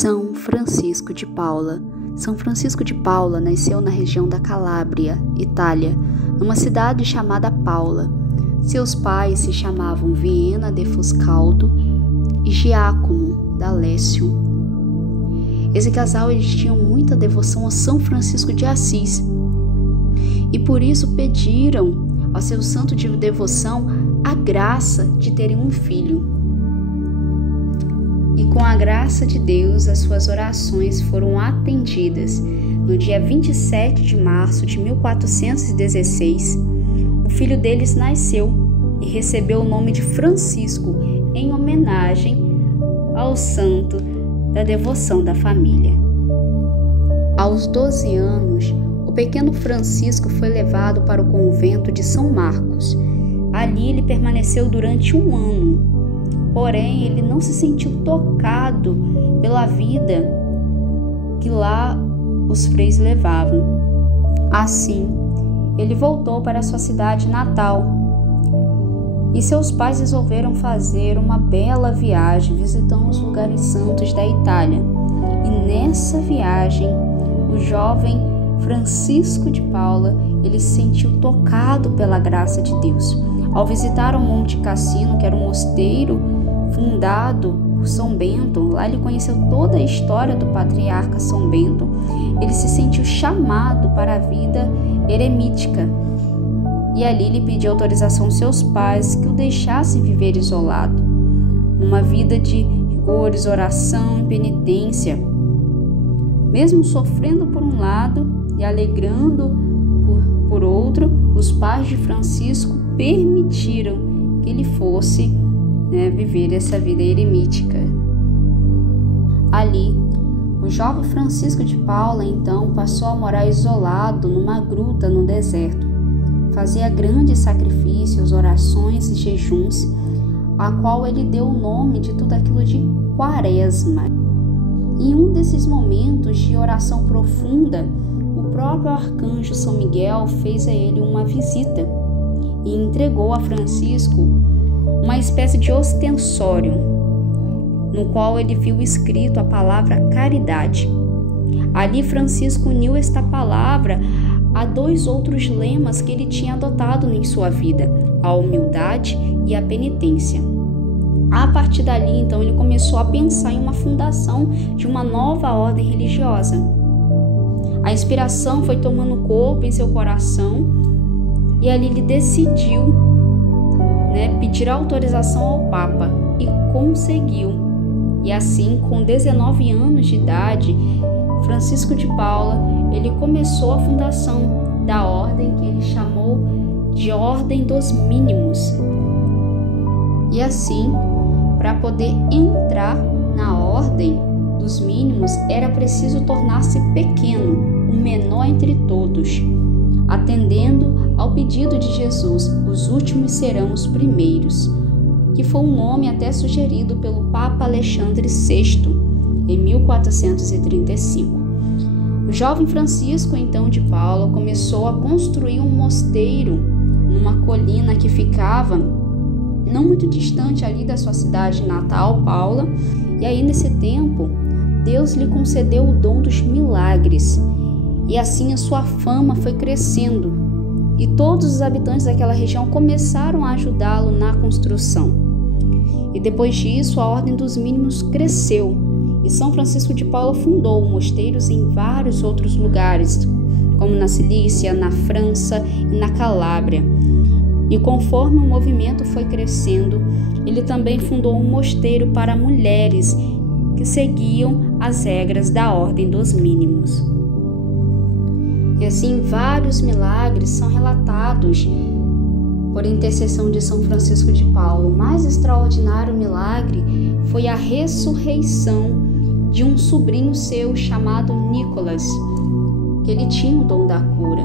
São Francisco de Paula. São Francisco de Paula nasceu na região da Calábria, Itália, numa cidade chamada Paula. Seus pais se chamavam Viena de Fuscaldo e Giacomo d'Alessio. Esse casal eles tinham muita devoção a São Francisco de Assis e por isso pediram ao seu santo de devoção a graça de terem um filho. E com a graça de Deus, as suas orações foram atendidas. No dia 27 de março de 1416, o filho deles nasceu e recebeu o nome de Francisco, em homenagem ao santo da devoção da família. Aos 12 anos, o pequeno Francisco foi levado para o convento de São Marcos. Ali ele permaneceu durante 1 ano. Porém, ele não se sentiu tocado pela vida que lá os freis levavam. Assim, ele voltou para sua cidade natal e seus pais resolveram fazer uma bela viagem visitando os lugares santos da Itália. E nessa viagem, o jovem Francisco de Paula, ele se sentiu tocado pela graça de Deus. Ao visitar o Monte Cassino, que era um mosteiro fundado por São Bento, lá ele conheceu toda a história do patriarca São Bento. Ele se sentiu chamado para a vida eremítica e ali ele pediu autorização aos seus pais que o deixassem viver isolado, numa vida de rigores, oração e penitência. Mesmo sofrendo por um lado e alegrando por outro, os pais de Francisco permitiram que ele fosse viver essa vida eremítica. Ali, o jovem Francisco de Paula, então, passou a morar isolado numa gruta no deserto. Fazia grandes sacrifícios, orações e jejuns, a qual ele deu o nome de tudo aquilo de Quaresma. Em um desses momentos de oração profunda, o próprio arcanjo São Miguel fez a ele uma visita e entregou a Francisco uma espécie de ostensório, no qual ele viu escrito a palavra caridade. Ali Francisco uniu esta palavra a 2 outros lemas que ele tinha adotado em sua vida, a humildade e a penitência. A partir dali, então, ele começou a pensar em uma fundação de uma nova ordem religiosa. A inspiração foi tomando corpo em seu coração e ali ele decidiu pedir autorização ao Papa e conseguiu. E assim, com 19 anos de idade, Francisco de Paula, ele começou a fundação da ordem que ele chamou de Ordem dos Mínimos. E assim, para poder entrar na Ordem dos Mínimos, era preciso tornar-se pequeno, o menor entre todos, atendendo ao pedido de Jesus, os últimos serão os primeiros, que foi um nome até sugerido pelo Papa Alexandre VI, em 1435. O jovem Francisco, então, de Paula, começou a construir um mosteiro numa colina que ficava não muito distante ali da sua cidade natal, Paula, e aí nesse tempo, Deus lhe concedeu o dom dos milagres, e assim a sua fama foi crescendo. E todos os habitantes daquela região começaram a ajudá-lo na construção. E depois disso, a Ordem dos Mínimos cresceu. E São Francisco de Paula fundou mosteiros em vários outros lugares, como na Cilícia, na França e na Calábria. E conforme o movimento foi crescendo, ele também fundou um mosteiro para mulheres que seguiam as regras da Ordem dos Mínimos. E assim, vários milagres são relatados por intercessão de São Francisco de Paula. O mais extraordinário milagre foi a ressurreição de um sobrinho seu chamado Nicolas, que ele tinha o dom da cura.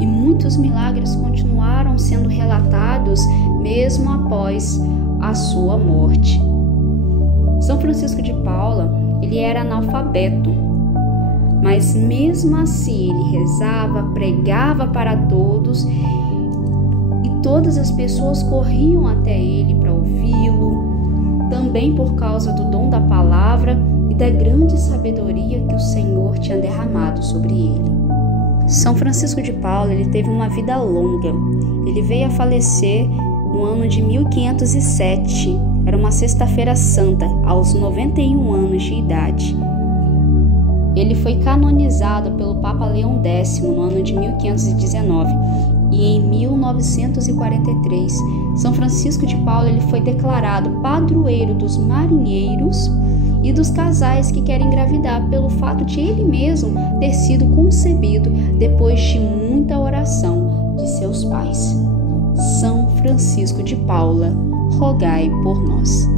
E muitos milagres continuaram sendo relatados mesmo após a sua morte. São Francisco de Paula, ele era analfabeto, mas mesmo assim ele rezava, pregava para todos e todas as pessoas corriam até ele para ouvi-lo, também por causa do dom da palavra e da grande sabedoria que o Senhor tinha derramado sobre ele. São Francisco de Paula, ele teve uma vida longa. Ele veio a falecer no ano de 1507. Era uma sexta-feira santa, aos 91 anos de idade. Ele foi canonizado pelo Papa Leão X no ano de 1519 e em 1943, São Francisco de Paula ele foi declarado padroeiro dos marinheiros e dos casais que querem engravidar pelo fato de ele mesmo ter sido concebido depois de muita oração de seus pais. São Francisco de Paula, rogai por nós.